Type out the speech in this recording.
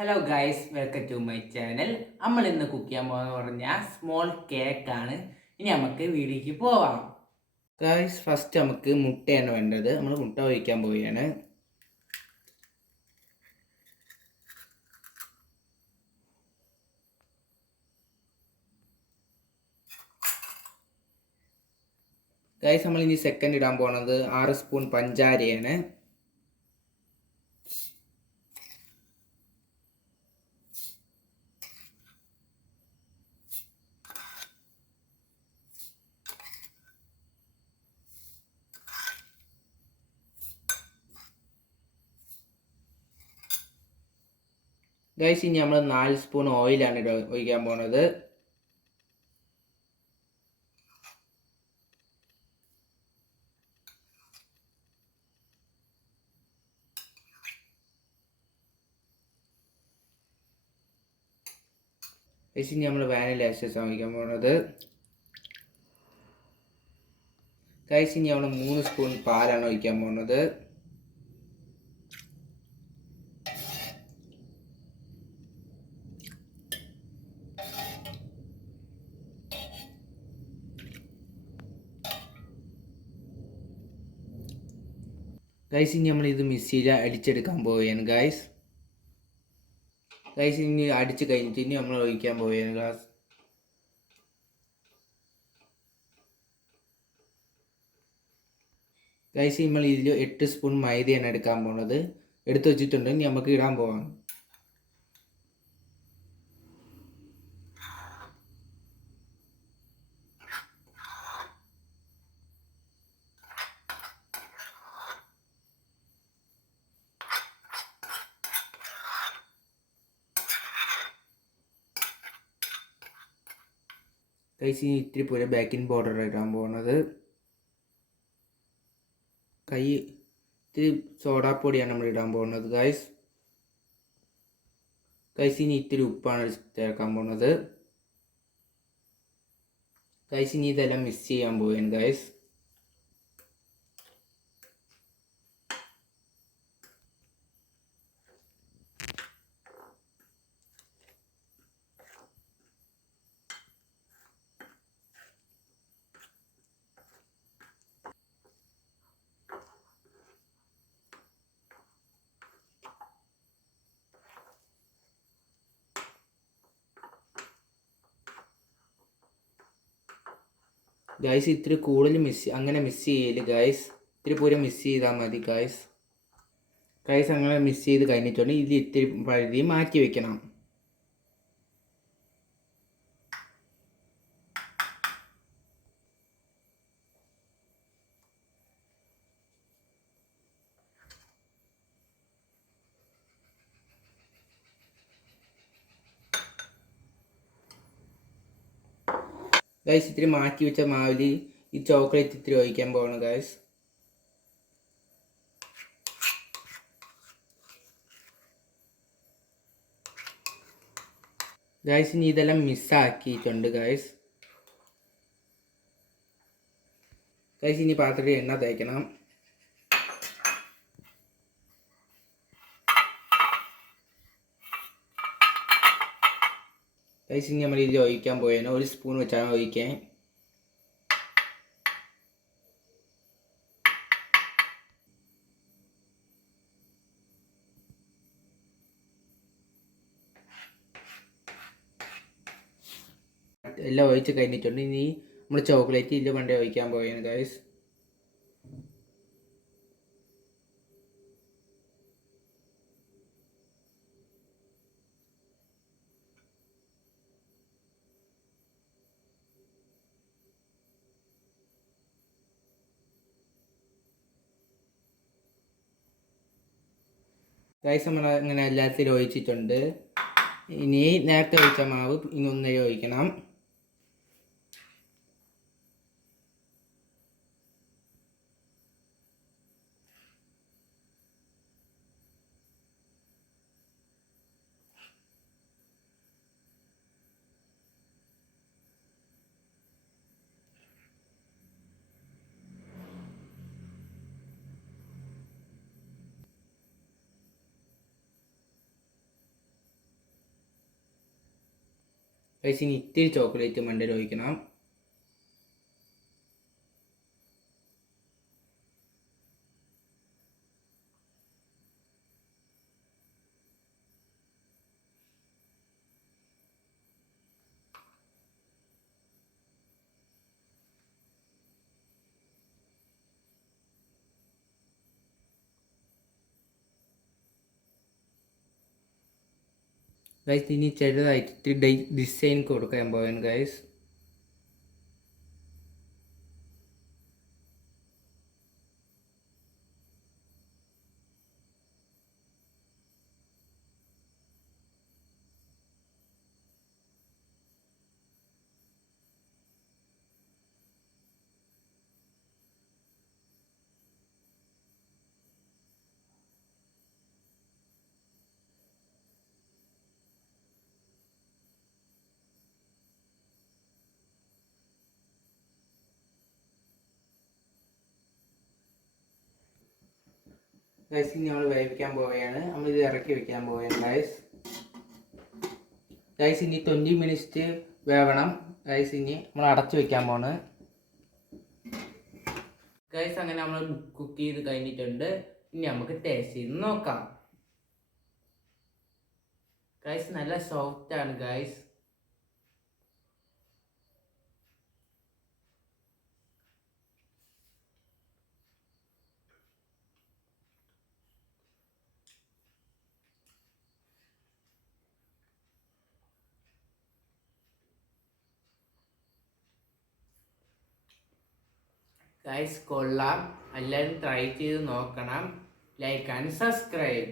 Hello guys, welcome to my channel. നമ്മൾ ഇന്ന് കുക്ക് ചെയ്യാൻ പോകുന്ന പറഞ്ഞാൽ സ്മോൾ കേക്കാണ്. ഇനി നമുക്ക് വീഡിയോക്ക് പോവാം. ഗൈസ്, ഫസ്റ്റ് നമുക്ക് മുട്ടയാണ് വേണ്ടത്. നമ്മൾ മുട്ട ഒഴിക്കാൻ പോവുകയാണ്. ഗൈസ്, നമ്മൾ ഇനി സെക്കൻഡ് ഇടാൻ പോകുന്നത് 6 സ്പൂൺ പഞ്ചാരയാണ്. ഗൈസ്, ഇനി നമ്മൾ 4 സ്പൂൺ ഓയിലാണ് ഒഴിക്കാൻ പോകുന്നത്. ഗൈസ്, ഇനി നമ്മൾ വാനില എസൻസ് ഒഴിക്കാൻ പോകുന്നത്. ഗൈസ്, ഇനി നമ്മൾ 3 സ്പൂൺ പാലാണ് ഒഴിക്കാൻ പോകുന്നത്. ഗൈസ്, ഇനി നമ്മൾ ഇത് മിക്സിയിൽ അടിച്ചെടുക്കാൻ പോവുകയാണ്. ഗൈസ്, ഇനി അടിച്ച് കഴിഞ്ഞിട്ട് ഇനി നമ്മൾ ഒഴിക്കാൻ പോവുകയാണ്. ഗൈസ്, നമ്മൾ ഇതിൽ 8 സ്പൂൺ മൈദയാണ് എടുക്കാൻ പോകുന്നത്. എടുത്തു വെച്ചിട്ടുണ്ട്. ഇനി നമുക്ക് ഇടാൻ പോവാം. ഗൈസ്, ഇനി ഇത്തിരി പോലെ ബേക്കിംഗ് പൗഡർ ഇടാൻ പോകുന്നത്. ഇത്തിരി സോഡാപ്പൊടിയാണ് നമ്മൾ ഇടാൻ പോകുന്നത്. ഗൈസ്, ഇനി ഇത്തിരി ഉപ്പാണ് ചേർക്കാൻ പോകുന്നത്. ഗൈസ്, ഇനി ഇതെല്ലാം മിക്സ് ചെയ്യാൻ പോവുകയാണ്. ഗൈസ്, ഇത്തിരി കൂടുതൽ അങ്ങനെ മിക്സ് ചെയ്യല്. ഗൈസ്, ഇത്തിരി പൂരം മിക്സ് ചെയ്താൽ മതി. ഗൈസ്, അങ്ങനെ മിക്സ് ചെയ്ത് കഴിഞ്ഞിട്ടുണ്ട്. ഇതിൽ ഇത്തിരി പഴുതി മാറ്റി വെക്കണം. ഗൈസ്, ഇത്തിരി മാറ്റി വെച്ച മാവിൽ ഈ ചോക്ലേറ്റ് ഇത്തിരി ഒഴിക്കാൻ പോകണം. ഗൈസ്, ഇനി ഇതെല്ലാം മിസ്സാക്കിയിട്ടുണ്ട്. ഗൈസ്, ഇനി പാത്രത്തിൽ എണ്ണ തേക്കണം. ഇനി നമ്മൾ ഇതിൽ ഒഴിക്കാൻ പോയാണ്. 1 സ്പൂൺ വെച്ചാണ് ഒഴിക്കാൻ. എല്ലാം ഒഴിച്ച് കഴിഞ്ഞിട്ടുണ്ട്. ഇനി നമ്മൾ ചോക്ലേറ്റ് ഇതിൽ പണ്ടേ ഒഴിക്കാൻ പോവുകയാണ്. ഗൈസ്, നമ്മൾ അങ്ങനെ എല്ലാത്തിലും ഒഴിച്ചിട്ടുണ്ട്. ഇനി നേരത്തെ ഒഴിച്ച മാവ് ഇനി ഒന്നര ഒഴിക്കണം. ഗൈസ് ഇനി ഇത്തിരി ചോക്ലേറ്റ് മണ്ടയിൽ ഒഴിക്കണം. ഗൈസ് ഇനി ചെറുതായിട്ട് ഡിസൈൻ കൊടുക്കാൻ പോകാൻ ഗൈസ്. ഗൈസ് ഇനി നമ്മൾ വേവിക്കാൻ പോവുകയാണ്. നമ്മളിത് ഇറക്കി വെക്കാൻ പോവുകയാണ് ഗൈസ്. ഗൈസ് ഇനി 20 മിനിറ്റ് വേവണം. ഗൈസ് ഇനി നമ്മൾ അടച്ചു വെക്കാൻ പോണ്. ഗൈസ് അങ്ങനെ നമ്മൾ കുക്ക് ചെയ്ത് കഴിഞ്ഞിട്ടുണ്ട്. ഇനി നമുക്ക് ടേസ്റ്റ് ചെയ്ത് നോക്കാം. ഗൈസ് നല്ല സോഫ്റ്റ് ആണ് ഗൈസ്. ഗൈസ് കൊള്ളാം. എല്ലാവരും ട്രൈ ചെയ്ത് നോക്കണം. Like and subscribe.